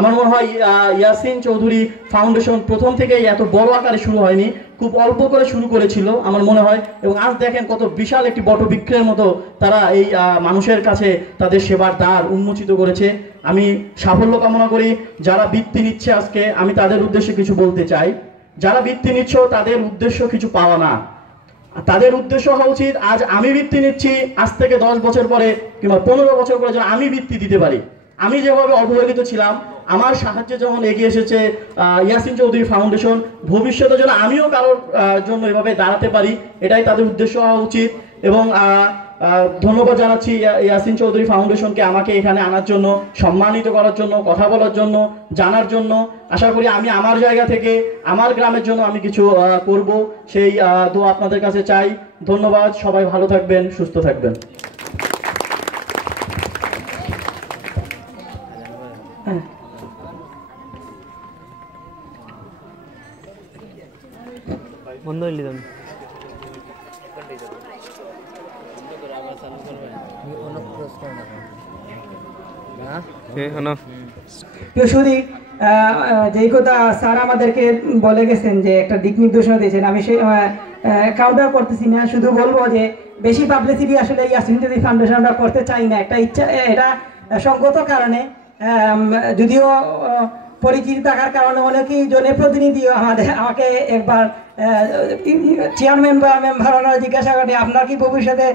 আমার মনে হয় ইয়াসিন চৌধুরী ফাউন্ডেশন প্রথম থেকেই এত বড় আকারে শুরু হয়নি, খুব অল্প করে শুরু করেছিল আমার মনে হয়, এবং আজ দেখেন কত বিশাল একটি বটবৃক্ষের মতো তারা এই মানুষের কাছে তাদের সেবার দ্বার উন্মোচিত করেছে। আমি সাফল্য কামনা করি। যারা বৃত্তি নিচ্ছে আজকে, আমি তাদের উদ্দেশ্যে কিছু বলতে চাই। যারা বৃত্তি নিচ্ছ তাদের উদ্দেশ্য কিছু পাওয়া না, তাদের উদ্দেশ্য হওয়া উচিত আজ আমি বৃত্তি নিচ্ছি, আজ থেকে 10 বছর পরে কিংবা 15 বছর পরে যেন আমি বৃত্তি দিতে পারি। আমি যেভাবে অবহেলিত ছিলাম, আমার সাহায্যে যখন এগিয়ে এসেছে ইয়াসিন চৌধুরী ফাউন্ডেশন, ভবিষ্যতে যেন আমিও কারোর জন্য এভাবে দাঁড়াতে পারি, এটাই তাদের উদ্দেশ্য হওয়া উচিত। এবং ধন্যবাদ জানাচ্ছি ইয়াসিন চৌধুরী ফাউন্ডেশনকে আমাকে এখানে আনার জন্য, সম্মানিত করার জন্য, কথা বলার জন্য, জানার জন্য। আশা করি আমি আমার জায়গা থেকে আমার গ্রামের জন্য আমি কিছু করব, সেই দোয়া আপনাদের কাছে চাই। ধন্যবাদ, সবাই ভালো থাকবেন, সুস্থ থাকবেন। বন্ধ হইলি তুমি যেই কথা স্যার আমাদেরকে বলে গেছেন, যে একটা দিক নির্দেশনা দিয়েছেন, আমি সে কাউন্টার করতেছি না, শুধু বলবো যে বেশি পাবলিসিটি আসলে ইয়াসিন চৌধুরী ফাউন্ডেশন আমরা করতে চাই না। একটা ইচ্ছা, এটা সঙ্গত কারণে, যদিও পরিচিত থাকার কারণে অনেকেই জনপ্রতিনিধিও আমাকে একবার চেয়ারম্যান বা মেম্বার জিজ্ঞাসা করে, আপনার কি ভবিষ্যতে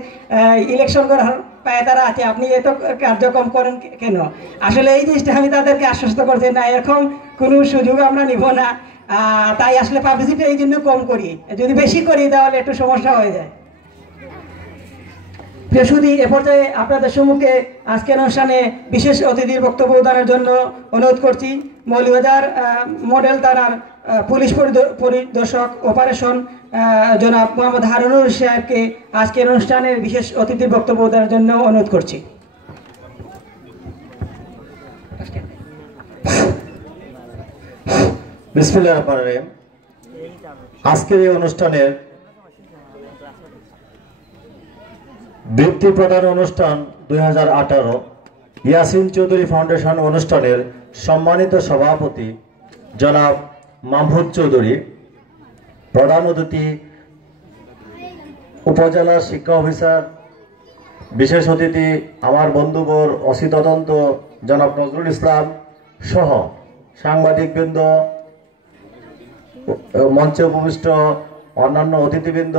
ইলেকশন করার পায়তারা আছে, আপনি এত কার্যক্রম করেন কেন? আসলে এই জিনিসটা আমি তাদেরকে আশ্বস্ত করছি, না এরকম কোনো সুযোগ আমরা নিব না। তাই আসলে পাবলিসিটি এই জন্য কম করি, যদি বেশি করি তাহলে একটু সমস্যা হয়ে যায়। প্রিয় সুধী, এ পর্যায়ে আপনাদের সম্মুখে আজকের অনুষ্ঠানে বিশেষ অতিথির বক্তব্য প্রদানের জন্য অনুরোধ করছি মৌলভীবাজার মডেল থানার পুলিশ পরিদর্শক অপারেশন জনাব মোহাম্মদ হারুনুর সাহেবকে আজকের অনুষ্ঠানের বিশেষ অতিথির বক্তব্য প্রদানের জন্য অনুরোধ করছি। বিসমিল্লাহির রহমানির রহিম। আজকের এই অনুষ্ঠানের বৃত্তি প্রদান অনুষ্ঠান 2018 ইয়াসিন চৌধুরী ফাউন্ডেশন অনুষ্ঠানের সম্মানিত সভাপতি জনাব মাহমুদ চৌধুরী, প্রধান অতিথি উপজেলা শিক্ষা অফিসার, বিশেষ অতিথি আমার বন্ধুবর ওসি তদন্ত জনাব নজরুল ইসলাম সহ সাংবাদিকবৃন্দ, মঞ্চে উপবিষ্ট অন্যান্য অতিথিবৃন্দ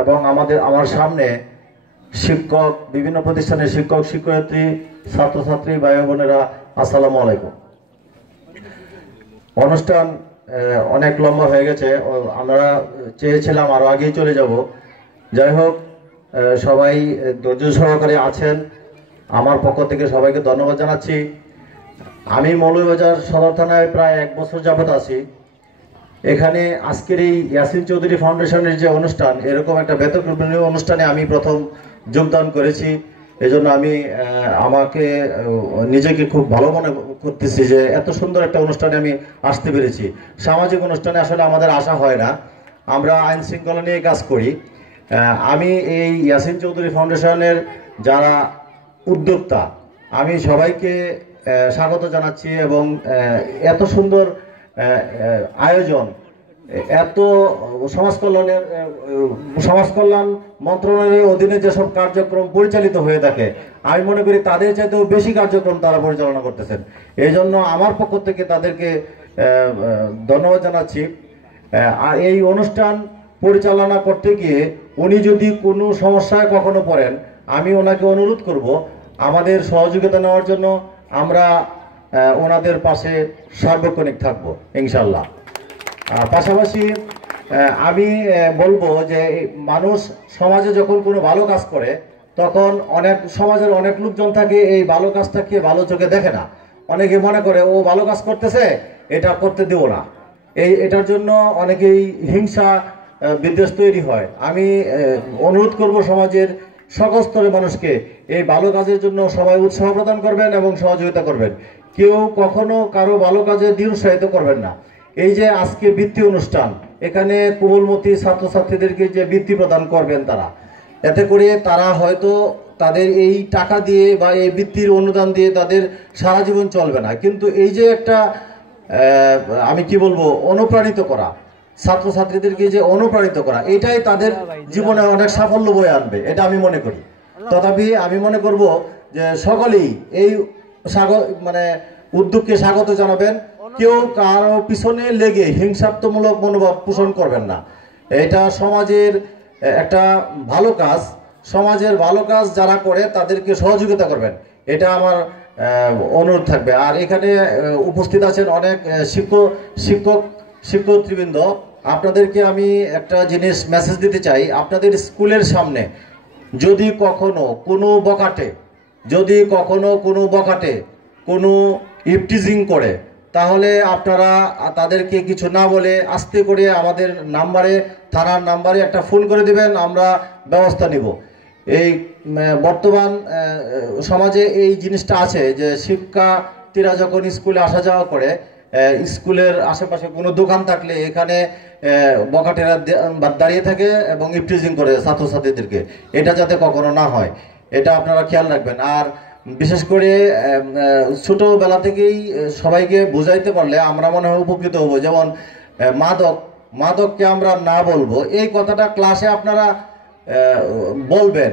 এবং আমার সামনে শিক্ষক, বিভিন্ন প্রতিষ্ঠানের শিক্ষক শিক্ষয়িত্রী, ছাত্রছাত্রী, ভাই বোনেরা, আসসালামু আলাইকুম। অনুষ্ঠান অনেক লম্বা হয়ে গেছে, আমরা চেয়েছিলাম আরো আগেই চলে যাব। যাই হোক, সবাই ধৈর্য সহকারে আছেন, আমার পক্ষ থেকে সবাইকে ধন্যবাদ জানাচ্ছি। আমি মৌলভীবাজার সদর থানায় প্রায় 1 বছর যাবত আছি। এখানে আজকের এই ইয়াসিন চৌধুরী ফাউন্ডেশনের যে অনুষ্ঠান, এরকম একটা ব্যতিক্রমী অনুষ্ঠানে আমি প্রথম যোগদান করেছি। এজন্য আমি আমাকে নিজেকে খুব ভালো মনে করতেছি যে এত সুন্দর একটা অনুষ্ঠানে আমি আসতে পেরেছি। সামাজিক অনুষ্ঠানে আসলে আমাদের আসা হয় না, আমরা আইন শৃঙ্খলা নিয়ে কাজ করি। আমি এই ইয়াসিন চৌধুরী ফাউন্ডেশনের যারা উদ্যোক্তা, আমি সবাইকে স্বাগত জানাচ্ছি। এবং এত সুন্দর আয়োজন, এত সমাজ কল্যাণ মন্ত্রণালয়ের অধীনে যেসব কার্যক্রম পরিচালিত হয়ে থাকে, আমি মনে করি তাদের চাইতেও বেশি কার্যক্রম তারা পরিচালনা করতেছেন। এই জন্য আমার পক্ষ থেকে তাদেরকে ধন্যবাদ জানাচ্ছি। আর এই অনুষ্ঠান পরিচালনা করতে গিয়ে উনি যদি কোনো সমস্যায় কখনো পড়েন, আমি ওনাকে অনুরোধ করব আমাদের সহযোগিতা নেওয়ার জন্য। আমরা ওনাদের পাশে সার্বক্ষণিক থাকবো ইনশাল্লাহ। পাশাপাশি আমি বলবো যে মানুষ সমাজে যখন কোনো ভালো কাজ করে, তখন সমাজের অনেক লোকজন থাকে এই ভালো কাজটাকে ভালো চোখে দেখে না। অনেকে মনে করে ও ভালো কাজ করতেছে, এটা করতে দেব না, এটার জন্য অনেকেই হিংসা বিদ্বেষ তৈরি হয়। আমি অনুরোধ করব সমাজের সকল স্তরের মানুষকে এই ভালো কাজের জন্য সবাই উৎসাহ প্রদান করবেন এবং সহযোগিতা করবেন। কেউ কখনো কারো ভালো কাজে নিরুৎসাহিত করবেন না। এই যে আজকে বৃত্তি অনুষ্ঠান, এখানে কোমলমতি ছাত্রছাত্রীদেরকে যে বৃত্তি প্রদান করবেন তারা, এতে করে তারা হয়তো তাদের এই টাকা দিয়ে বা এই বৃত্তির অনুদান দিয়ে তাদের সারা জীবন চলবে না, কিন্তু এই যে একটা আমি কি বলবো অনুপ্রাণিত করা, ছাত্রছাত্রীদেরকে যে অনুপ্রাণিত করা, এটাই তাদের জীবনে অনেক সাফল্য বয়ে আনবে, এটা আমি মনে করি। তথাপি আমি মনে করব যে সকলেই এই মানে উদ্যোগকে স্বাগত জানাবেন। কেউ কারো পিছনে লেগে হিংসাত্মমূলক মনোভাব পোষণ করবেন না। এটা সমাজের একটা ভালো কাজ, সমাজের ভালো কাজ যারা করে তাদেরকে সহযোগিতা করবেন, এটা আমার অনুরোধ থাকবে। আর এখানে উপস্থিত আছেন অনেক শিক্ষকবৃন্দ, আপনাদেরকে আমি একটা জিনিস মেসেজ দিতে চাই। আপনাদের স্কুলের সামনে যদি কখনো কোনো বকাটে কোনো ইফটিজিং করে, তাহলে আপনারা তাদেরকে কিছু না বলে আস্তে করে আমাদের নাম্বারে, থানার নাম্বারে একটা ফোন করে দিবেন, আমরা ব্যবস্থা নিব। এই বর্তমান সমাজে এই জিনিসটা আছে যে শিক্ষার্থীরা যখন স্কুলে আসা যাওয়া করে, স্কুলের আশেপাশে কোনো দোকান থাকলে এখানে বকাটেরা দাঁড়িয়ে থাকে এবং ইফটিজিং করে ছাত্রছাত্রীদেরকে। এটা যাতে কখনো না হয়, এটা আপনারা খেয়াল রাখবেন। আর বিশেষ করে ছোটবেলা থেকেই সবাইকে বুঝাইতে পারলে আমরা মনে হয় উপকৃত হব। যেমন মাদককে আমরা না বলবো, এই কথাটা ক্লাসে আপনারা বলবেন।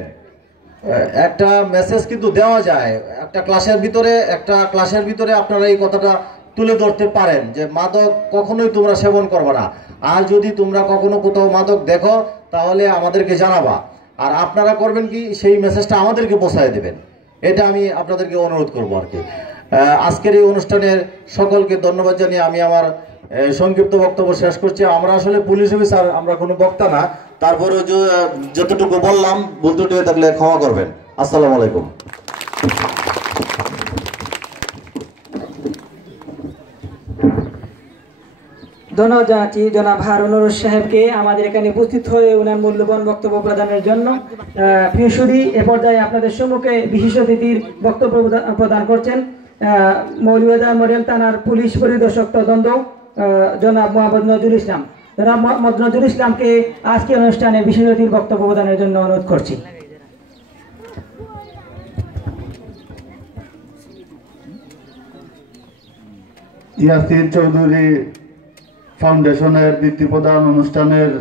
একটা মেসেজ কিন্তু দেওয়া যায়, একটা ক্লাসের ভিতরে আপনারা এই কথাটা তুলে ধরতে পারেন যে মাদক কখনোই তোমরা সেবন করবে না, আর যদি তোমরা কখনো কোথাও মাদক দেখো তাহলে আমাদেরকে জানাবা। আর আপনারা করবেন কি, সেই মেসেজটা আমাদেরকে পৌঁছায় দেবেন, এটা আমি আপনাদেরকে অনুরোধ করবো আর কি। আজকের এই অনুষ্ঠানের সকলকে ধন্যবাদ জানিয়ে আমি আমার সংক্ষিপ্ত বক্তব্য শেষ করছি। আমরা আসলে পুলিশ অফিসার, আমরা কোনো বক্তা না, তারপরেও যতটুকু বললাম ভুল ত্রুটি হয়ে থাকলে ক্ষমা করবেন। আসসালামু আলাইকুম। ধন্যবাদ জানাচ্ছি জনাব হারুনুর সাহেবকে আমাদের এখানে উপস্থিত হয়ে ওনার মূল্যবান বক্তব্য প্রদানের জন্য। প্রিয় সুধী, এ পর্যায়ে আপনাদের সম্মুখে বিশিষ্ট অতিথির বক্তব্য প্রদান করছেন মৌলভীবাজার মডেল থানার পুলিশ পরিদর্শক তদন্ত জনাব মোহাম্মদ নজরুল ইসলাম। জনাব মোহাম্মদ নজরুল ইসলামকে আজকে অনুষ্ঠানে বিশেষ অতিথির বক্তব্য প্রদানের জন্য অনুরোধ করছি। ইয়াসিন চৌধুরী ফাউন্ডেশনের বৃত্তি প্রদান অনুষ্ঠানের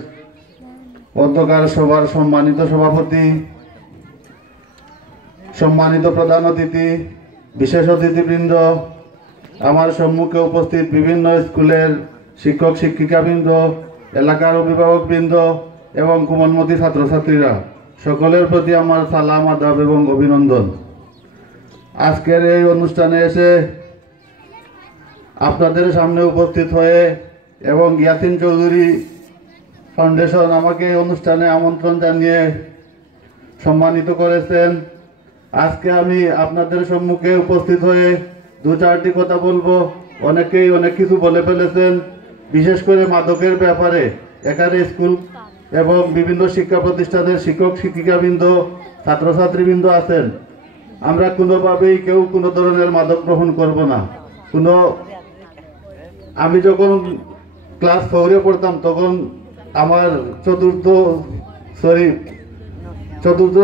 অধ্যকার সভার সম্মানিত সভাপতি, সম্মানিত প্রধান অতিথি, বিশেষ অতিথিবৃন্দ, আমার সম্মুখে উপস্থিত বিভিন্ন স্কুলের শিক্ষক শিক্ষিকাবৃন্দ, এলাকার অভিভাবকবৃন্দ এবং কুমনমতি ছাত্রছাত্রীরা, সকলের প্রতি আমার সালাম, আদাব এবং অভিনন্দন। আজকের এই অনুষ্ঠানে এসে আপনাদের সামনে উপস্থিত হয়ে এবং ইয়াসিন চৌধুরী ফাউন্ডেশন আমাকে অনুষ্ঠানে আমন্ত্রণ জানিয়ে সম্মানিত করেছেন। আজকে আমি আপনাদের সম্মুখে উপস্থিত হয়ে দু চারটি কথা বলবো। অনেকেই অনেক কিছু বলে ফেলেছেন, বিশেষ করে মাদকের ব্যাপারে। এখানে স্কুল এবং বিভিন্ন শিক্ষা প্রতিষ্ঠানের শিক্ষক শিক্ষিকাবৃন্দ, ছাত্রছাত্রীবৃন্দ আছেন। আমরা কোনোভাবেই কেউ কোনো ধরনের মাদক গ্রহণ করব না। আমি যখন ক্লাস 4-এ পড়তাম তখন আমার চতুর্থ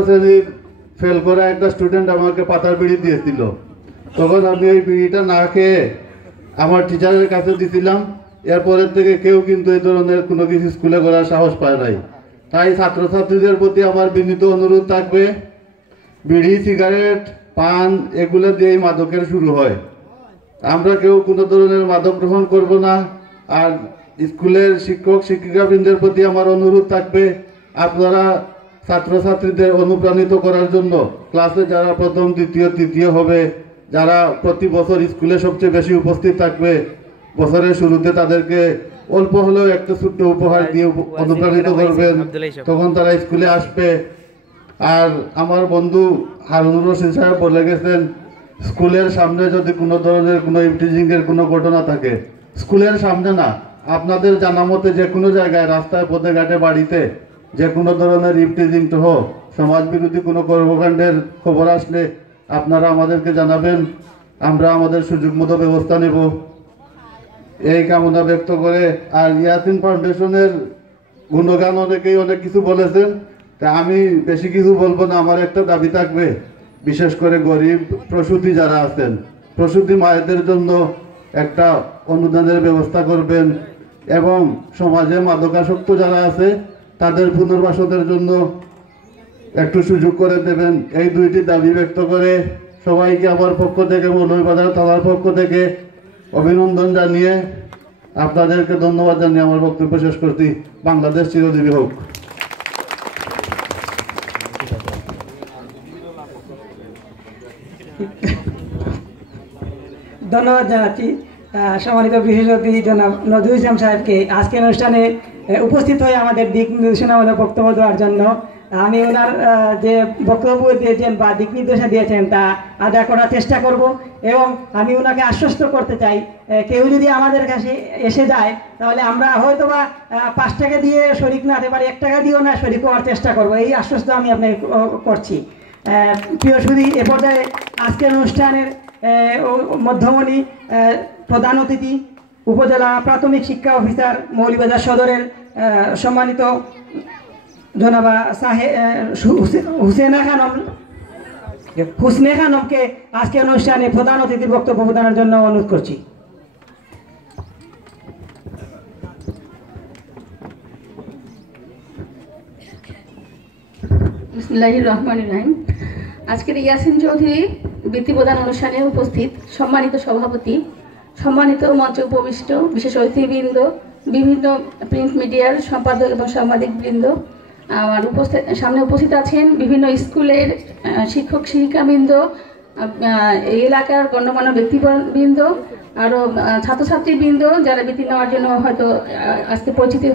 শ্রেণীর ফেল করা একটা স্টুডেন্ট আমাকে পাতার বিড়ি দিয়েছিল। তখন আমি এই বিড়িটা না খেয়ে আমার টিচারের কাছে দিয়েছিলাম। এরপরের থেকে কেউ কিন্তু এই ধরনের কোনো কিছু স্কুলে করার সাহস পায় নাই। তাই ছাত্রছাত্রীদের প্রতি আমার বিনীত অনুরোধ থাকবে, বিড়ি, সিগারেট, পান এগুলো দিয়েই মাদকের শুরু হয়। আমরা কেউ কোনো ধরনের মাদক গ্রহণ করব না। আর স্কুলের শিক্ষক শিক্ষিকাবৃন্দের প্রতি আমার অনুরোধ থাকবে, আপনারা ছাত্রছাত্রীদের অনুপ্রাণিত করার জন্য ক্লাসে যারা প্রথম, দ্বিতীয়, তৃতীয় হবে, যারা প্রতি বছর স্কুলে সবচেয়ে বেশি উপস্থিত থাকবে, বছরের শুরুতে তাদেরকে অল্প হলেও একটা ছোট্ট উপহার দিয়ে অনুপ্রাণিত করবেন, তখন তারা স্কুলে আসবে। আর আমার বন্ধু হারুনুর রশিদ সাহেব বলে গেছেন, স্কুলের সামনে যদি কোনো ধরনের কোনো ইফটিজিংয়ের কোনো ঘটনা থাকে, স্কুলের সামনে না, আপনাদের জানা মতে যে কোনো জায়গায়, রাস্তায়, পথে ঘাটে, বাড়িতে যে কোনো ধরনের ইফটিজিং সহ সমাজ বিরোধী কোনো কর্মকাণ্ডের খবর আসলে আপনারা আমাদেরকে জানাবেন, আমরা আমাদের সুযোগ মতো ব্যবস্থা নেব, এই কামনা ব্যক্ত করে। আর ইয়াসিন ফাউন্ডেশনের গুণগান অনেকেই অনেক কিছু বলেছেন, তা আমি বেশি কিছু বলবো না। আমার একটা দাবি থাকবে, বিশেষ করে গরিব প্রসূতি যারা আছেন, প্রসূতি মায়েদের জন্য একটা অনুদানের ব্যবস্থা করবেন এবং সমাজে মাদকাসক্ত যারা আছে তাদের পুনর্বাসনের জন্য একটু সুযোগ করে দেবেন। এই দুইটি দাবি ব্যক্ত করে সবাইকে আমার পক্ষ থেকে, মৌলভীবাজার থানার পক্ষ থেকে অভিনন্দন জানিয়ে আপনাদেরকে ধন্যবাদ জানিয়ে আমার বক্তব্য শেষ করছি। বাংলাদেশ চিরজীবী হোক। ধন্যবাদ জানাচ্ছি সম্মানিত বিশেষ অতিথি জনাব নজরুল ইসলাম সাহেবকে আজকের অনুষ্ঠানে উপস্থিত হয়ে আমাদের দিক নির্দেশনামূলক বক্তব্য দেওয়ার জন্য। আমি ওনার যে বক্তব্য দিয়েছেন বা দিক নির্দেশনা দিয়েছেন তা আদায় করার চেষ্টা করব এবং আমি ওনাকে আশ্বস্ত করতে চাই, কেউ যদি আমাদের কাছে এসে যায় তাহলে আমরা হয়তো বা 5 টাকা দিয়ে শরিক না হতে পারি, 1 টাকা দিয়েও না শরিক হওয়ার চেষ্টা করব, এই আশ্বস্ত আমি আপনাকে করছি। প্রিয় সুধী, এ পর্যায়ে আজকের অনুষ্ঠানের মধ্যমণি প্রধান অতিথি উপজেলা প্রাথমিক শিক্ষা অফিসার মৌলভীবাজার সদরের সম্মানিত জনাবা হুসেনা খানমকে আজকের অনুষ্ঠানে প্রধান অতিথির বক্তব্য প্রদানের জন্য অনুরোধ করছি। বিসমিল্লাহির রহমানির রহিম। আজকের ইয়াসিন চৌধুরী বৃত্তি প্রদান অনুষ্ঠানে উপস্থিত সম্মানিত সভাপতি, সম্মানিত মঞ্চে উপবিষ্ট বিশেষ অতিথিবৃন্দ, বিভিন্ন প্রিন্ট মিডিয়ার সম্পাদক এবং সাংবাদিকবৃন্দ, আমার সামনে উপস্থিত আছেন বিভিন্ন স্কুলের শিক্ষক শিক্ষিকাবৃন্দ, এই এলাকার গণ্যমান্য ব্যক্তিবৃন্দ, আরও ছাত্রছাত্রীবৃন্দ যারা বৃত্তি নেওয়ার জন্য হয়তো আজকে পরিচিতি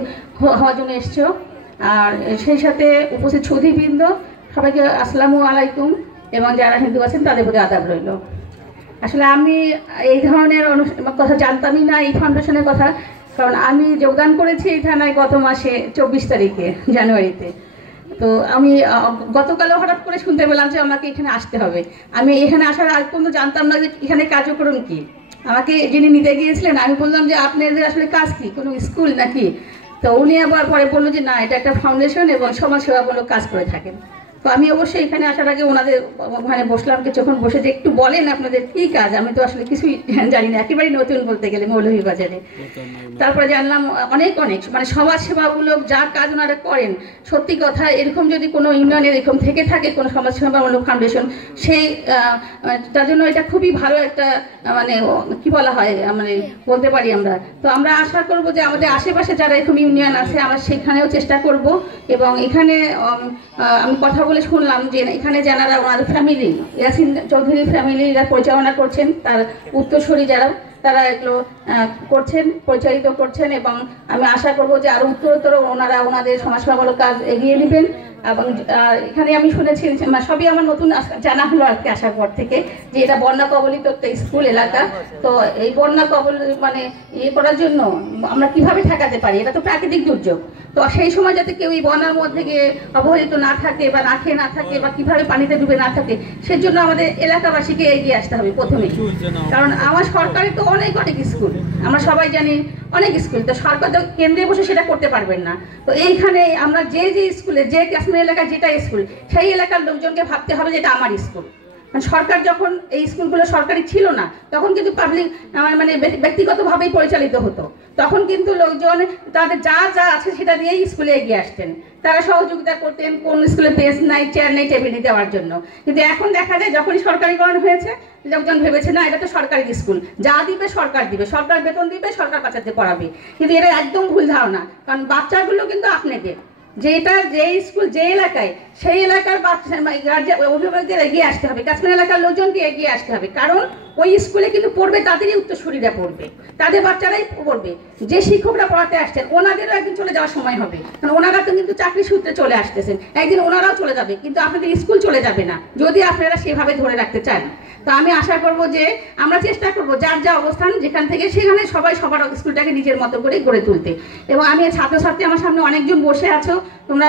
হওয়ার জন্য এসছো, আর সেই সাথে উপস্থিত সুধীবৃন্দ, সবাইকে আসসালামু আলাইকুম, এবং যারা হিন্দু আছেন তাদের প্রতি আদাব রইল। আসলে আমি এই ধরনের কথা জানতামই না, এই ফাউন্ডেশনের কথা, কারণ আমি যোগদান করেছি এই থানায় গত মাসে 24 তারিখে জানুয়ারিতে। তো আমি গতকালও হঠাৎ করে শুনতে পেলাম যে আমাকে এখানে আসতে হবে। আমি এখানে আসার আগ পর্যন্ত জানতাম না যে এখানে কার্যক্রম কি। আমাকে যিনি নিতে গিয়েছিলেন আমি বললাম যে আপনাদের আসলে কাজ কি, কোনো স্কুল নাকি? তো উনি আবার পরে বললো যে না, এটা একটা ফাউন্ডেশন এবং সমাজসেবামূলক কাজ করে থাকেন। তো আমি অবশ্যই এখানে আসার আগে ওনাদের ওখানে বসলাম, কিছুক্ষণ বসে যে একটু বলেন আপনাদের কী কাজ। আমি তো আসলে কিছুই জানি না, একেবারেই নতুন বলতে গেলে মৌলভীবাজারে। তারপরে জানলাম অনেক মানে সমাজসেবামূলক যা কাজ ওনারা করেন, সত্যি কথা এরকম যদি কোনো ইউনিয়নের এরকম থেকে থাকে কোনো সমাজসেবামূলক ফাউন্ডেশন, সেই তার জন্য এটা খুবই ভালো একটা মানে কি বলা হয় মানে বলতে পারি আমরা। তো আমরা আশা করব যে আমাদের আশেপাশে যারা এরকম ইউনিয়ন আছে আমরা সেখানেও চেষ্টা করব। এবং এখানে আমি কথা বলে শুনলাম যে এখানে যারা ওনাদের ফ্যামিলি, ইয়াসিন চৌধুরী ফ্যামিলিরা পরিচালনা করছেন, তার উত্তরসূরি যারা তারা এগুলো করছেন, পরিচালিত করছেন, এবং আমি আশা করব যে আরো উত্তরোত্তর ওনারা ওনাদের সমাজসেবামূলক কাজ এগিয়ে নেবেন। এবং এখানে আমি শুনেছি, সবই আমার নতুন জানা হলো আজকে আসার পর থেকে, যে এটা বন্যা কবলিত একটা স্কুল এলাকা। তো এই বন্যা কবল মানে ইয়ে করার জন্য আমরা কিভাবে ঠেকাতে পারি, এটা তো প্রাকৃতিক দুর্যোগ। তো সেই সময় যাতে কেউ এই বন্যার মধ্যে গিয়ে অবহেলিত না থাকে বা না খেয়ে না থাকে বা কিভাবে পানিতে ডুবে না থাকে, সেজন্য আমাদের এলাকাবাসীকে এগিয়ে আসতে হবে প্রথমে। কারণ আমার সরকারি তো অনেক স্কুল, আমরা সবাই জানি অনেক স্কুল, তো সরকার তো কেন্দ্রে বসে সেটা করতে পারবেন না। তো এইখানে আমরা যে স্কুলে, যে কাশ্মীর এলাকায় যেটা স্কুল, সেই এলাকার লোকজনকে ভাবতে হবে যে এটা আমার স্কুল। সরকার যখন এই স্কুলগুলো সরকারি ছিল না তখন কিন্তু পাবলিক মানে ব্যক্তিগতভাবেই পরিচালিত হতো, তখন কিন্তু লোকজন তাদের যা যা আছে সেটা দিয়েই স্কুলে এগিয়ে আসতেন, তারা সহযোগিতা করতেন, কোন স্কুলে বেঞ্চ নাই, চেয়ার নেই, টেবিল দেওয়ার জন্য। কিন্তু এখন দেখা যায় যখনই সরকারিকরণ হয়েছে লোকজন ভেবেছে না এটা তো সরকারি স্কুল, যা দিবে সরকার দিবে, সরকার বেতন দিবে, সরকার বাচ্চাদের পড়াবে। কিন্তু এটা একদম ভুল ধারণা, কারণ বাচ্চাগুলো কিন্তু আপনাদের, যেটা যে স্কুল যে এলাকায় সেই এলাকার অভিভাবকদের এগিয়ে আসতে হবে, কাশ্মীর এলাকার লোকজনকে এগিয়ে আসতে হবে। কারণ ওই স্কুলে কিন্তু পড়বে তাদেরই উত্তরসূরিরা পড়বে, তাদের বাচ্চারাই পড়বে। যে শিক্ষকরা পড়াতে আসছেন ওনাদেরও একদিন চলে যাওয়ার সময় হবে, কারণ ওনারা তো কিন্তু চাকরি সূত্রে চলে আসতেছেন, একদিন ওনারাও চলে যাবে, কিন্তু আপনাদের স্কুল চলে যাবে না যদি আপনারা সেভাবে ধরে রাখতে চান। তো আমি আশা করব যে আমরা চেষ্টা করব যার যা অবস্থান যেখান থেকে সেখানে সবাই সবার স্কুলটাকে নিজের মতো করে গড়ে তুলতে। এবং আমি ছাত্রছাত্রী আমার সামনে অনেকজন বসে আছো, তোমরা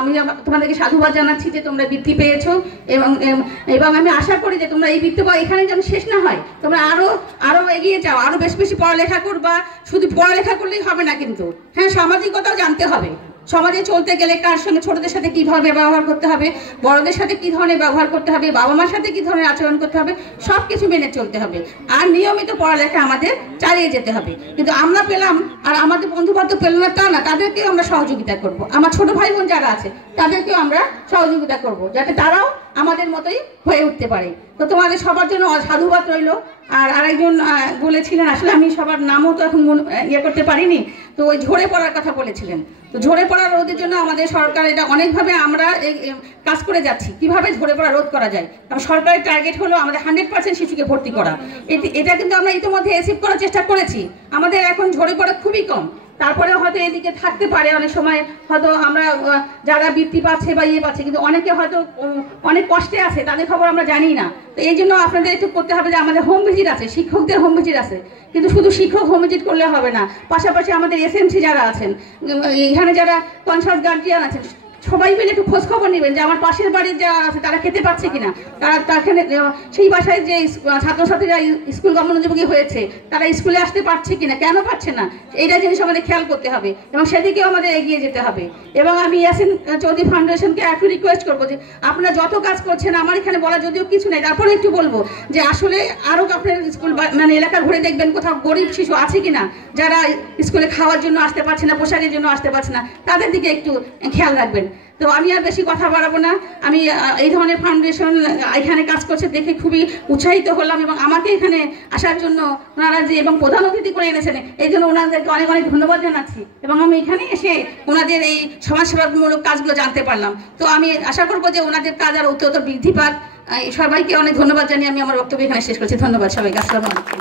আমি তোমাদেরকে সাধুবাদ জানাচ্ছি যে তোমরা বৃত্তি পেয়েছো, এবং আমি আশা করি যে তোমরা এই বৃত্তি পাওয়া এখানে যেন শেষ না হয়, তোমরা আরো এগিয়ে যাও, আরো বেশি বেশি পড়ালেখা করবা। শুধু পড়ালেখা করলেই হবে না কিন্তু, হ্যাঁ সামাজিকতাও জানতে হবে। সমাজে চলতে গেলে কার সঙ্গে, ছোটদের সাথে কিভাবে ব্যবহার করতে হবে, বড়দের সাথে কি ধরনের ব্যবহার করতে হবে, বাবা মার সাথে কি ধরনের আচরণ করতে হবে, সব কিছু মেনে চলতে হবে। আর নিয়মিত পড়ালেখা আমাদের চালিয়ে যেতে হবে। কিন্তু আমরা পেলাম আর আমাদের বন্ধু বান্ধব পেলাম না তা না, তাদেরকেও আমরা সহযোগিতা করব। আমার ছোট ভাই বোন যারা আছে তাদেরকেও আমরা সহযোগিতা করব, যাতে তারাও আমাদের মতোই হয়ে উঠতে পারে। তো তোমাদের সবার জন্য সাধুবাদ রইল। আর আরেকজন বলেছিলেন, আসলে আমি সবার নামও তো এখন ইয়ে করতে পারিনি, তো ওই ঝরে পড়ার কথা বলেছিলেন। তো ঝরে পড়া রোধের জন্য আমাদের সরকার এটা অনেকভাবে আমরা কাজ করে যাচ্ছি, কিভাবে ঝরে পড়া রোধ করা যায়। কারণ সরকারের টার্গেট হলো আমাদের 100% শিশুকে ভর্তি করা। এটা কিন্তু আমরা ইতিমধ্যে অ্যাচিভ করার চেষ্টা করেছি। আমাদের এখন ঝরে পড়া খুবই কম। তারপরে হয়তো এদিকে থাকতে পারে, অনেক সময় হয়তো আমরা যারা বৃত্তি পাচ্ছে বা ইয়ে পাচ্ছে, কিন্তু অনেকে হয়তো অনেক কষ্টে আছে, তাদের খবর আমরা জানি না। তো এই জন্য আপনাদের একটু করতে হবে যে আমাদের হোম ভিজিট আছে, শিক্ষকদের হোম ভিজিট আছে, কিন্তু শুধু শিক্ষক হোম ভিজিট করলে হবে না। পাশাপাশি আমাদের এসএমসি যারা আছেন, এখানে যারা কনসাস গার্জিয়ান আছেন, সবাই মিলে একটু খোঁজ খবর নেবেন যে আমার পাশের বাড়ির যারা আছে তারা খেতে পাচ্ছে কিনা, তারা তাখানে সেই বাসায় যে ছাত্রছাত্রীরা স্কুল গমনোপযোগী হয়েছে তারা স্কুলে আসতে পারছে কিনা, কেন পারছে না, এইটা জিনিস আমাদের খেয়াল করতে হবে এবং সেদিকেও আমাদের এগিয়ে যেতে হবে। এবং আমি ইয়াসিন চৌধুরী ফাউন্ডেশনকে একটু রিকোয়েস্ট করবো যে আপনারা যত কাজ করছেন, আমার এখানে বলা যদিও কিছু নেই, তারপরে একটু বলবো যে আসলে আরও আপনার স্কুল মানে এলাকা ঘুরে দেখবেন কোথাও গরিব শিশু আছে কিনা, যারা স্কুলে খাওয়ার জন্য আসতে পারছে না, পোশাকের জন্য আসতে পারছে না, তাদের দিকে একটু খেয়াল রাখবেন। তো আমি আর বেশি কথা বাড়াবো না। আমি এই ধরনের ফাউন্ডেশন এখানে কাজ করছে দেখে খুবই উৎসাহিত হলাম এবং আমাকে এখানে আসার জন্য ওনারা যে এবং প্রধান অতিথি করে এনেছেন, এই জন্য ওনাদেরকে অনেক অনেক ধন্যবাদ জানাচ্ছি। এবং আমি এখানে এসে ওনাদের এই সমাজসেবামূলক কাজগুলো জানতে পারলাম। তো আমি আশা করবো যে ওনাদের কাজ আর উত্তর বৃদ্ধি পাক। সবাইকে অনেক ধন্যবাদ জানিয়ে আমি আমার বক্তব্য এখানে শেষ করছি। ধন্যবাদ সবাইকে। আসসালামু আলাইকুম।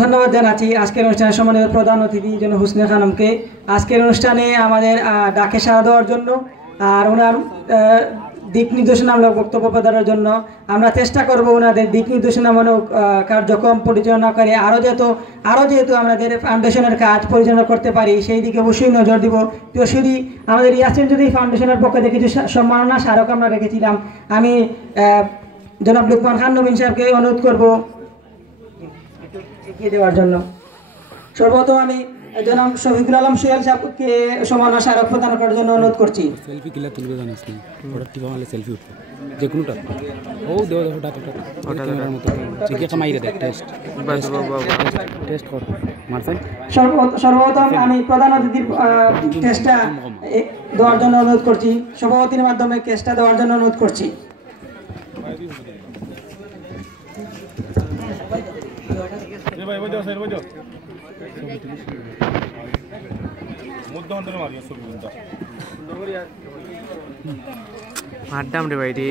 ধন্যবাদ জানাচ্ছি আজকের অনুষ্ঠানে সম্মানিত প্রধান অতিথি জন্য হুসনে খানমকে আজকের অনুষ্ঠানে আমাদের ডাকে সাড়া দেওয়ার জন্য আর ওনার দিক নির্দেশনামূলক বক্তব্য প্রদানের জন্য। আমরা চেষ্টা করব ওনাদের দিক নির্দেশনামূলক কার্যক্রম পরিচালনা করে আরও যেহেতু আমাদের ফাউন্ডেশনের কাজ পরিচালনা করতে পারি সেই দিকে অবশ্যই নজর দিব। তো শুধু আমাদের ইয়াসিন চৌধুরী ফাউন্ডেশনের পক্ষ থেকে কিছু সম্মাননা স্মারক আমরা রেখেছিলাম। আমি জনাব লুকমান খান নবীন সাহেবকে অনুরোধ করব এগিয়ে দেওয়ার জন্য। সর্বপ্রথম আমি জনাব শফিকুল আলম সোহেল সাহেবকে সম্মাননা স্মারক প্রদান করার জন্য অনুরোধ করছি। সেলফি কিলা তুলবে জানিস না, প্রোডাক্টিভ আমাদের সেলফি উঠবে যে কোনোটা ও দেওয়া দেখো ডাটা ক্যামেরার মতো ঠিকই কামাই রে টেস্ট কর মারছেন। সর্বপ্রথম আমি প্রধান অতিথির টেস্টটা দেওয়ার জন্য অনুরোধ করছি, সভাপতির মাধ্যমে কেসটা দেওয়ার জন্য অনুরোধ করছি। মারডাম রে ভাই রে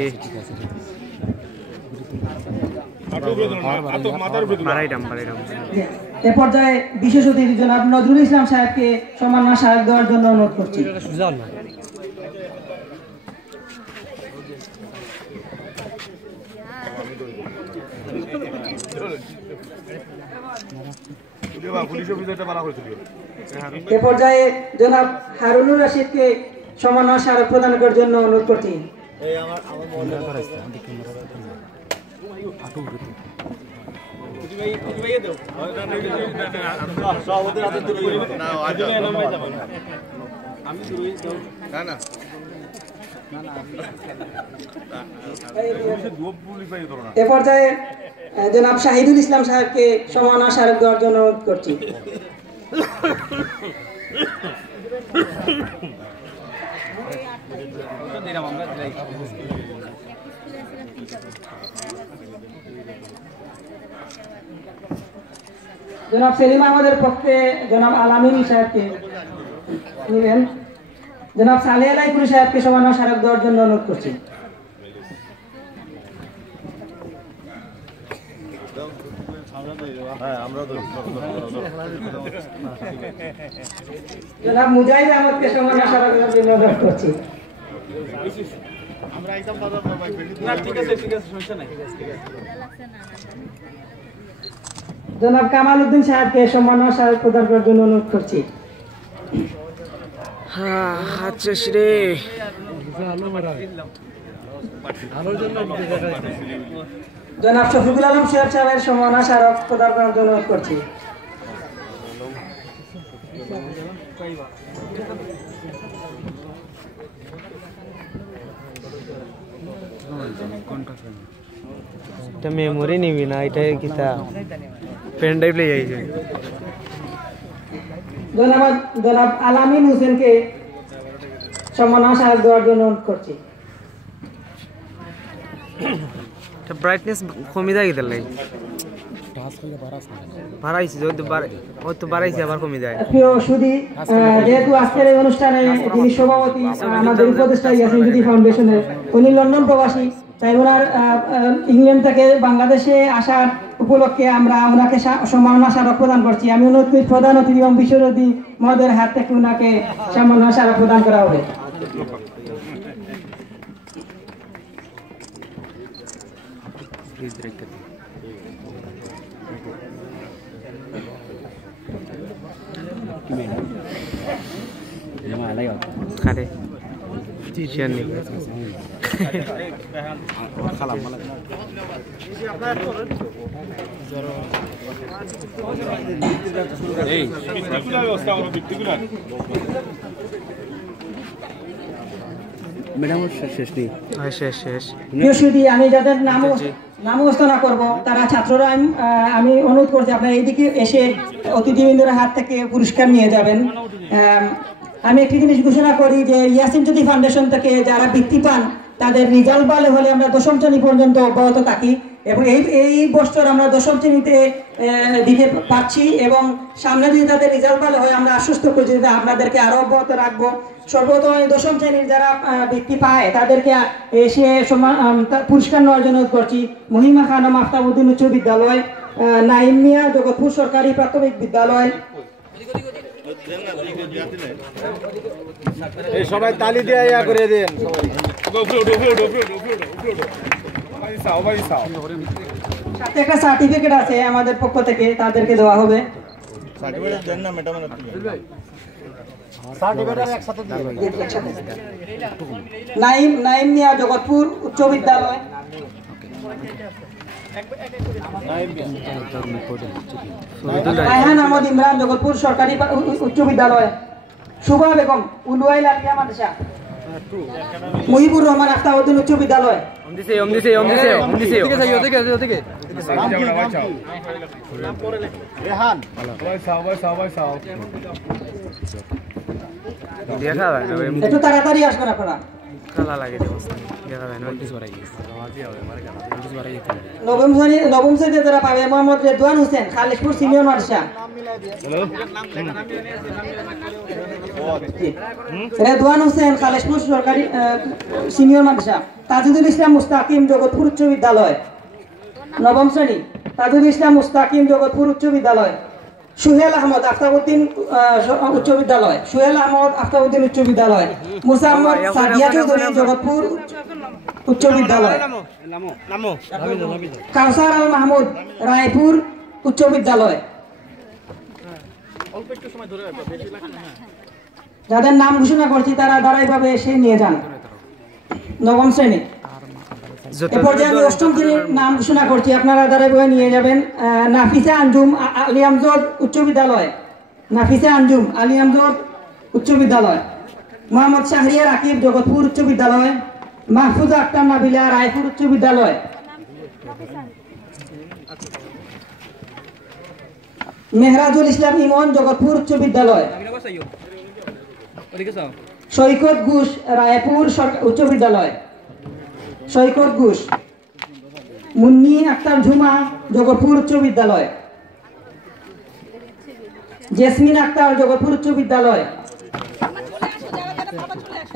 এ পর্যায়ে বিশেষ অতিথি জনাব নজরুল ইসলাম সাহেবকে সম্মাননা স্মারক দেওয়ার জন্য অনুরোধ করছি। এ পর্যায়ে জনাব হারুনুর রশিদকে সম্মাননা স্মারক প্রদান করার জন্য অনুরোধ করছি। এ পর্যায়ে জনাব শাহিদুল ইসলাম সাহেবকে সম্মাননা স্মারক দেওয়ার জন্য অনুরোধ করছি। জনাব সেলিম আহমদের পক্ষে জনাব আলামিন সাহেবকে নেবেন। জনাব সালেহ আলাইকুল সাহেবকে সম্মাননা স্মারক দেওয়ার জন্য অনুরোধ করছি। জনাব মুজাহিদ আহমদকে সম্মাননা স্মারক দেওয়ার জন্য অনুরোধ করছি। জনাব কামাল উদ্দিন সাহেবকে সম্মাননা স্মারক প্রদান করার জন্য অনুরোধ করছি। আচ্ছা রে জনাব শফিকুল আলম সাহেব সাহেবের সম্মাননা স্মারক প্রদান করার জন্য অনুরোধ করছি। এটা মেমোরি নিবি না, এটা কিতা পেন ড্রাইভ লই আইছে। জনাব আলামিন হোসেনকে সম্মাননা স্মারক দেওয়ার জন্য অনুরোধ করছি। এটা ব্রাইটনেস কমি যায় কিতা লাই বাড়াইছে, ওই তো বাড়াইছে আবার কমি যায়। প্রিয় সুধী, যেহেতু আজকের এই অনুষ্ঠানে যিনি সভাপতি আমাদের উপদেষ্টা ইয়াসিন চৌধুরী ফাউন্ডেশনের, উনি লন্ডন প্রবাসী, তাই ওনার ইংল্যান্ড থেকে বাংলাদেশে আসার উপলক্ষে আমরা ওনাকে সম্মাননা স্মারক প্রদান করছি। আমি অনুরোধ করি প্রধান অতিথি এবং বিশেষ অতিথি মহোদয়ের হাত থেকে ওনাকে সম্মাননা স্মারক প্রদান করা হবে। খারে চিয়ানি ম্যাডাম শেষ নেই, শেষ। প্রিয় সুধী, আমি যাদের নাম ঘোষণা করব তারা ছাত্ররা, আমি অনুরোধ করছি আপনারা এইদিকে এসে অতিথিবৃন্দর হাত থেকে পুরস্কার নিয়ে যাবেন। আমি একটি জিনিস ঘোষণা করি যে ইয়াসিন চৌধুরী ফাউন্ডেশন থেকে যারা বৃত্তি পান তাদের রেজাল্ট ভালো হলে আমরা 10ম শ্রেণী পর্যন্ত অব্যাহত থাকি এবং এই বছর আমরা 10ম শ্রেণীতে দিতে পারছি এবং সামনে যদি তাদের রেজাল্ট ভালো হয় আমরা আশ্বস্ত করছি যে আপনাদেরকে আরো অব্যাহত রাখবো। সর্বপ্রথম 10ম শ্রেণীর যারা বৃত্তি পায় তাদেরকে এসে পুরস্কার নেওয়ার জন্য করছি। মহিমা খানম আফতাবউদ্দিন উচ্চ বিদ্যালয়, নাইম মিয়া জগৎপুর সরকারি প্রাথমিক বিদ্যালয়। সবাই তালি দিয়ে ইয়া করে দেন। সাথে একটা সার্টিফিকেট আছে আমাদের পক্ষ থেকে, তাদেরকে দেওয়া হবে। নাইম মিয়া জগৎপুর উচ্চ বিদ্যালয়, রায়হান আহমদ ইমরান জগৎপুর সরকারি উচ্চ বিদ্যালয়, শুভা বেগম উলুয়াইল আলিয়া মাদ্রাসা, মুহিবুর রহমান আফতাবউদ্দিন উচ্চ বিদ্যালয়, একটু তাড়াতাড়ি আসবেন আপনারা। নবম শ্রেণীতে যারা পাবে মোহাম্মদ রেদওয়ান হোসেন খালিশপুর সিনিয়র মাদ্রাসা, রেদওয়ান হোসেন খালিশপুর সরকারি সিনিয়র মাদ্রাসা, তাজুদুল ইসলাম মুস্তাকিম জগৎপুর উচ্চ বিদ্যালয়, নবম শ্রেণী, তাজুদুল ইসলাম মুস্তাকিম জগৎপুর উচ্চ বিদ্যালয়, সুহেল আহমদ আফতাবউদ্দিন উচ্চ বিদ্যালয়, সুহেল আহমদ আফতাবউদ্দিন উচ্চ বিদ্যালয়, মুসাম্মদ সাদিয়া চৌধুরী জগৎপুর উচ্চ বিদ্যালয়, কাউসার আল মাহমুদ রায়পুর উচ্চ বিদ্যালয়। যাদের নাম ঘোষণা করছি তারা দাঁড়াইভাবে এসে নিয়ে যান। নবম শ্রেণী, এ পর্যায়ে আমি 8ম শ্রেণীর নাম ঘোষণা করছি, আপনারা দাঁড়াইভাবে নিয়ে যাবেন। নাফিসা আঞ্জুম আলী আমজদ উচ্চ বিদ্যালয়, নাফিসা আঞ্জুম আলী আমজদ উচ্চ বিদ্যালয়, মোহাম্মদ শাহরিয়ার আকিব জগৎপুর উচ্চ বিদ্যালয়, মাহফুজা আক্তার নাবিলা রায়পুর উচ্চ বিদ্যালয়, মেহরাজুল ইসলাম ইমন জগৎপুর উচ্চ বিদ্যালয়, সৈকত ঘোষ রায়পুর উচ্চ বিদ্যালয়, সৈকত ঘোষ, মুন্নি আক্তার ঝুমা জগৎপুর উচ্চ বিদ্যালয়, জেসমিন আক্তার জগৎপুর উচ্চ বিদ্যালয়,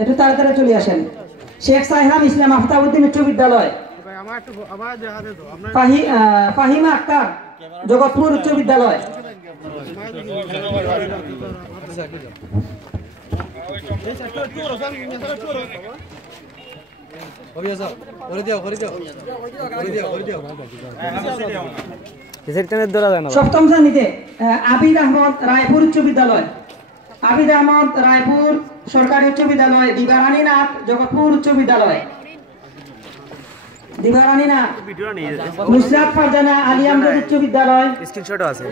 একটু তাড়াতাড়ি চলে আসেন। শেখ সাইহাম ইসলাম আফতাবউদ্দিন উচ্চ বিদ্যালয়, ফাহিমা আক্তার জগৎপুর উচ্চ বিদ্যালয়, সপ্তম শ্রেণীতে আবিদ আহমদ রায়পুর উচ্চ বিদ্যালয়, আবিদ আহমদ রায়পুর সরকারি উচ্চ বিদ্যালয়, দিবারানী নাথ জগৎপুর উচ্চ বিদ্যালয়, দিবারানি না নুসরাত ফারজানা আলী আমজাদ উচ্চ বিদ্যালয় স্ক্রিনশটও আছে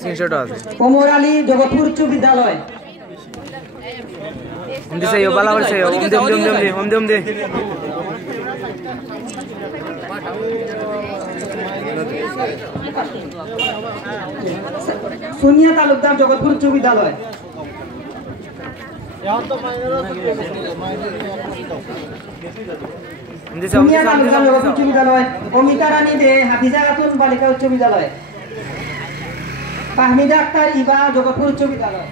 স্ক্রিনশটও আছে ওমর আলী জগৎপুর উচ্চ বিদ্যালয় ওম দিছে ইও বালা করছে ওম দে সোনিয়া তালুকদার জগৎপুর উচ্চ বিদ্যালয় সোনিয়া তালুকদার জগৎপুর উচ্চ বিদ্যালয় অমিতা রানী দে হাফিজা খাতুন বালিকা উচ্চ বিদ্যালয় ফাহমিদা আক্তার ইবা জগৎপুর উচ্চ বিদ্যালয়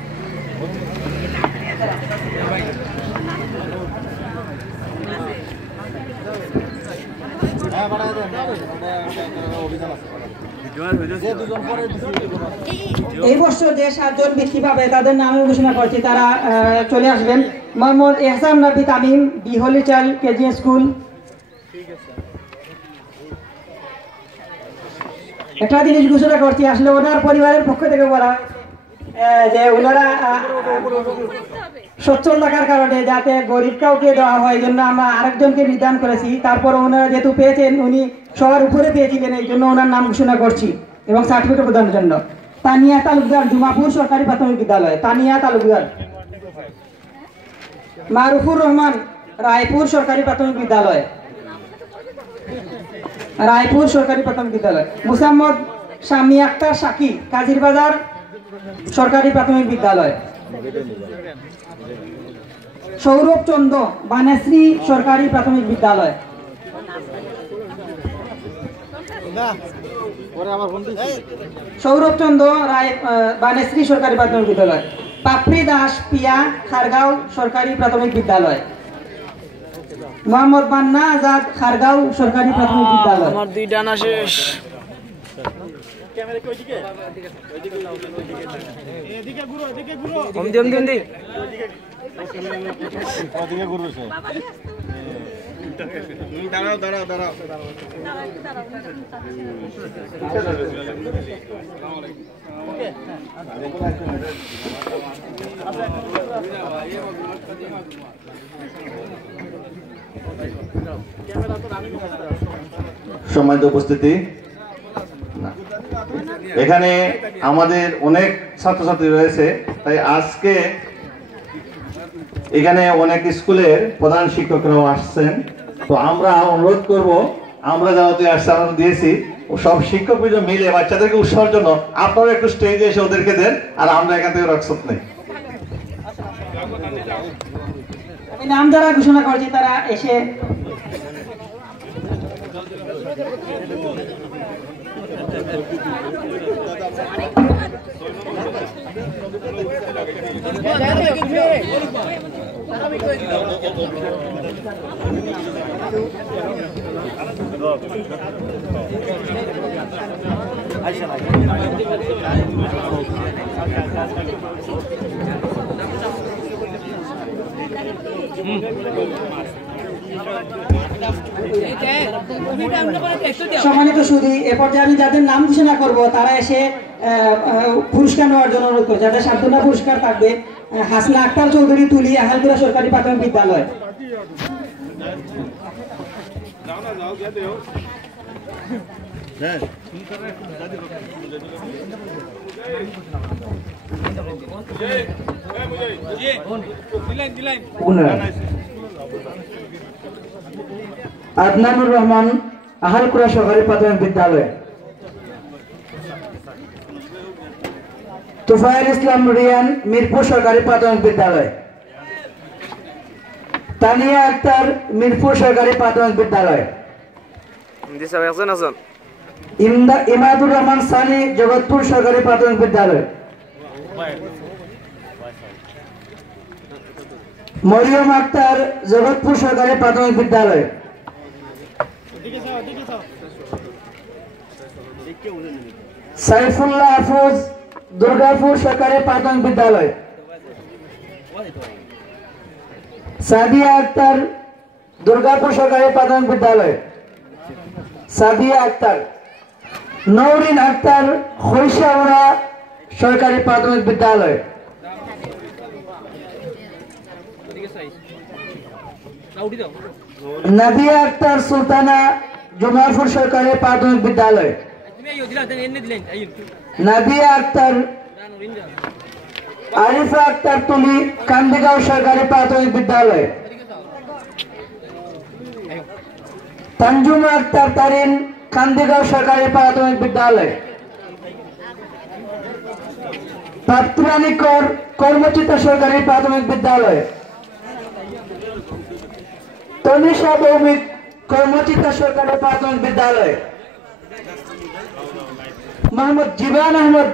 এই বছর যে 7 জন ব্যক্তি পাবে তাদের নাম ঘোষণা করছি, তারা চলে আসবেন। Mohammad Ehsan Nabi Tamim, the Holy Child KG School. একটা জিনিস ঘোষণা করছি, আসলে ওনার পরিবারের পক্ষ থেকে বলা যে ওনারা সচ্ছল থাকার কারণে যাতে গরিব কাউকে দেওয়া হয়, এই জন্য আমরা আরেকজনকে নির্ধারণ করেছি। তারপর ওনারা যেহেতু পেয়েছেন, উনি সবার উপরে পেয়েছিলেন, এই জন্য ওনার নাম ঘোষণা করছি এবং সার্টিফিকেট প্রদানের জন্য। তানিয়া তালুকদার জুমাপুর সরকারি প্রাথমিক বিদ্যালয়, তানিয়া তালুকদার। মারুফুর রহমান রায়পুর সরকারি প্রাথমিক বিদ্যালয়, রায়পুর সরকারি প্রাথমিক বিদ্যালয়। মুসাম্মদ শামি আক্তার শাকি কাজিরবাজার সরকারি প্রাথমিক বিদ্যালয়। সৌরভ চন্দ্র বানাশ্রী সরকারি প্রাথমিক বিদ্যালয়। সৌরভ চন্দ্র রায় বানাশ্রী সরকারি প্রাথমিক বিদ্যালয়। পাপড়ি দাস পিয়া খারগাঁও সরকারি প্রাথমিক বিদ্যালয়। মোহাম্মদ বান্না আজাদ খারগাঁও সরকারি প্রাথমিক বিদ্যালয়। আমার দুই ডানা শেষ। সম্মানিত উপস্থিতি, এখানে আমাদের অনেক ছাত্রছাত্রী রয়েছে, তাই আজকে এখানে অনেক স্কুলের প্রধান শিক্ষকরাও আসছেন। তো আমরা অনুরোধ করব, আমরা যাওয়াতে আসছে আমরা দিয়েছি, সব শিক্ষক মিলে বাচ্চাদেরকে উৎসাহের জন্য আপনারা একটু স্টেজে এসে ওদেরকে দেন, আর আমরা এখান থেকে রক্ষত নেই। আমি নাম যারা ঘোষণা করছি তারা এসে সম্মানিত সুধী, এ পর্যায়ে আমি যাদের নাম ঘোষণা করব তারা এসে পুরস্কার নেওয়ার জন্য অনুরোধ করছি। যাদের সান্ত্বনা পুরস্কার থাকবে হাসনা আক্তার চৌধুরী তুলি আহালপুরা সরকারি প্রাথমিক বিদ্যালয়। আদনানুর রহমান আহালকুরা সরকারি প্রাথমিক বিদ্যালয়। তুফাইল ইসলাম রিয়ান মিরপুর সরকারি প্রাথমিক বিদ্যালয়। তানিয়া আক্তার মিরপুর সরকারি প্রাথমিক বিদ্যালয়। ইমাদুর রহমান সানি জগৎপুর সরকারি প্রাথমিক বিদ্যালয়। মরিয়ম আক্তার জগৎপুর সরকারি প্রাথমিক বিদ্যালয়। সাইফুল্লাহ আফরোজ দুর্গাপুর সরকারি প্রাথমিক বিদ্যালয়। সাদিয়া আক্তার দুর্গাপুর সরকারি প্রাথমিক বিদ্যালয়। সাদিয়া আক্তার। নৌরিন আক্তার খৈশাওড়া সরকারি প্রাথমিক বিদ্যালয়। নাদিয়া আক্তার সুলতানা জুমারপুর সরকারি প্রাথমিক বিদ্যালয়, নাদিয়া আক্তার আরিফা আক্তার তুলি কান্দিগাঁও সরকারি প্রাথমিক বিদ্যালয়, তানজুমা আক্তার তারিন কান্দিগাঁও সরকারি প্রাথমিক বিদ্যালয়, পাত্রানি কর কর্মচিতা সরকারি প্রাথমিক বিদ্যালয়, তনিশা ভৌমিক কর্মচিতা সরকারি প্রাথমিক বিদ্যালয়, মোহাম্মদ জিবান আহমদ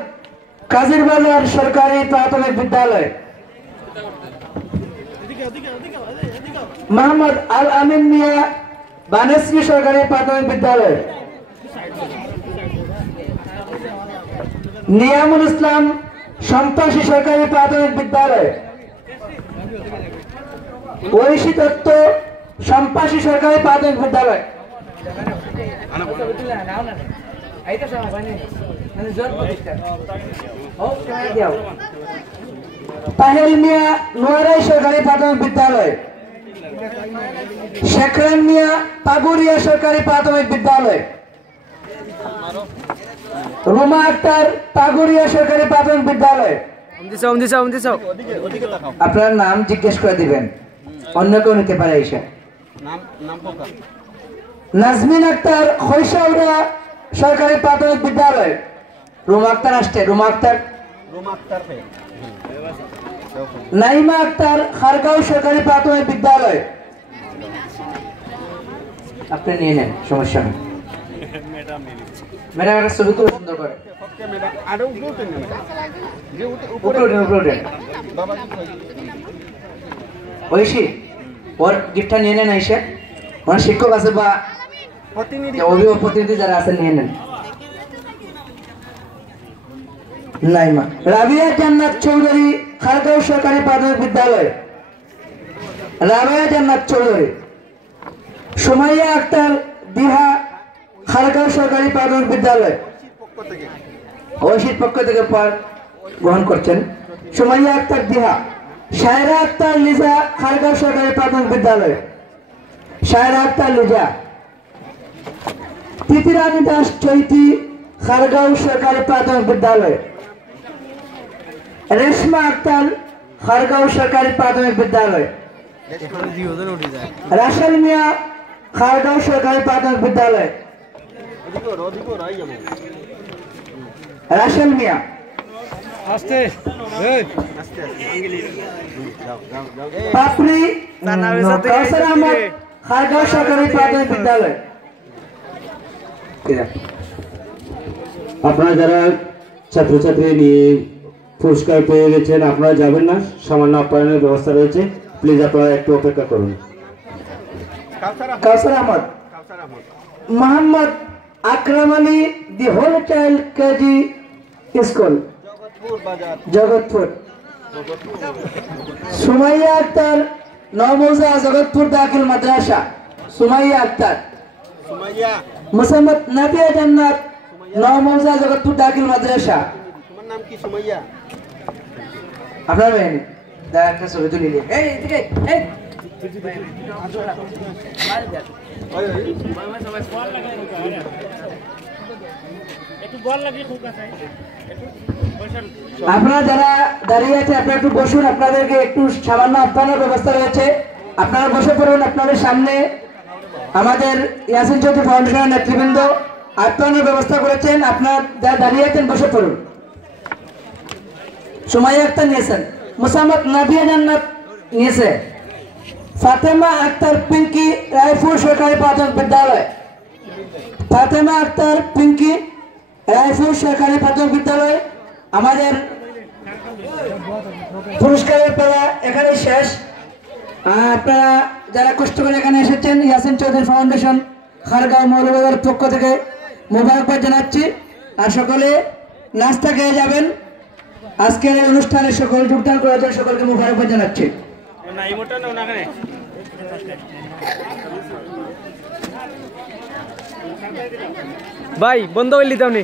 কাজিরবাজার সরকারি প্রাথমিক বিদ্যালয়, মোহাম্মদ আল আমিন মিয়া বানেশ্রী সরকারি প্রাথমিক বিদ্যালয়, নিয়ামুল ইসলাম সন্ত্রাসী সরকারি প্রাথমিক বিদ্যালয়, ঐশী দত্ত সম্পাসী সরকারি প্রাথমিক বিদ্যালয়, তাহের মিয়া নোয়ারাই সরকারি প্রাথমিক বিদ্যালয়, শেখরান মিয়া পাগুড়িয়া সরকারি প্রাথমিক বিদ্যালয়, রুমা আক্তার পাগুড়িয়া সরকারি প্রাথমিক বিদ্যালয়। আপনার নাম জিজ্ঞেস করে দিবেন, অন্য কেউ নিতে পারে। এসে নাজমিন আক্তার খৈশাউড়া সরকারি প্রাথমিক বিদ্যালয়, রুমা আক্তার আসছে, রুমা আক্তার, নাইমা আক্তার খারগাঁও সরকারি প্রাথমিক বিদ্যালয়। আপনি নিয়ে নেন, সমস্যা নেই। ম্যাডাম একটা ছবি তুলে সুন্দর করে ঐশী ওর গিফটটা নিয়ে নেন। এসে ওনার শিক্ষক আছে বা অভিভাবক প্রতিনিধি যারা আছেন নিয়ে নেন। নাইমা রাবিয়া জান্নাত চৌধুরী খারগাঁও সরকারি প্রাথমিক বিদ্যালয়, রাবিয়া জান্নাত চৌধুরী। সুমাইয়া আক্তার দিহা খারগাঁও সরকারি প্রাথমিক বিদ্যালয়, ঐশীর পক্ষ থেকে গ্রহণ করছেন সুমাইয়া আক্তার দিহা। শায়রা আক্তার লিজা খারগাঁও সরকারি প্রাথমিক বিদ্যালয়, শায়রা আক্তার লিজা। তিতিরানী দাস চৈতি খারগাঁও সরকারি প্রাথমিক বিদ্যালয়, রেশমা আক্তার খারগাঁও সরকারি প্রাথমিক বিদ্যালয়, রাসেল মিয়া খারগাঁও সরকারি প্রাথমিক বিদ্যালয়, রাসেল মিয়া। পাপড়ি কাউসার আহমদ খারগাঁও সরকারি প্রাথমিক বিদ্যালয়। আপনারা যারা ছাত্রছাত্রী নিয়ে পুরস্কার পেয়ে গেছেন, আপনারা যাবেন না, সামান্য আপ্যায়নের ব্যবস্থা রয়েছে, প্লিজ আপনারা একটু অপেক্ষা করুন। Kawsar Ahmed, Mohammad Akram Ali the whole child KG school, Jagatpur. Sumaiya Akter Naomouza Jagatpur Dakhil Madrasa, Sumaiya Akter. Musammat Nadia জান্নাত নওমৌজা জগৎপুর দাখিল মাদ্রাসা। আপনার মেয়ে একটা ছবি তুলে নিন। এই এদিকে এই আপনারা যারা দাঁড়িয়ে আছে আপনারা একটু বসুন, আপনাদেরকে একটু সামান্য আপ্যায়নের ব্যবস্থা রয়েছে, আপনারা বসে পড়ুন। আপনাদের সামনে আমাদের ইয়াসিন চৌধুরী ফাউন্ডেশনের নেতৃবৃন্দ আপ্যায়নের ব্যবস্থা করেছেন, আপনারা যারা দাঁড়িয়ে আছেন বসে পড়ুন। সুমাইয়া আক্তার নিয়েছেন, মুসাম্মদ নাদিয়া জান্নাত নিয়েছে, ফাতেমা আক্তার পিঙ্কি রায়পুর সরকারি প্রাথমিক বিদ্যালয়, ফাতেমা আক্তার পিঙ্কি রায়পুর সরকারি প্রাথমিক বিদ্যালয়। আমাদের পুরস্কারের পালা এখানে শেষ। আপনারা যারা কষ্ট করে এখানে এসেছেন, ইয়াসিন চৌধুরী ফাউন্ডেশন খারগাঁও মৌলবাজার পক্ষ থেকে মোবারকবাদ জানাচ্ছি। আর সকলে নাস্তা খেয়ে যাবেন। আজকের এই অনুষ্ঠানে সকল যোগদান করার জন্য সকলকে মোবারকবাদ জানাচ্ছি। ভাই বন্ধ করে দিতাম নি।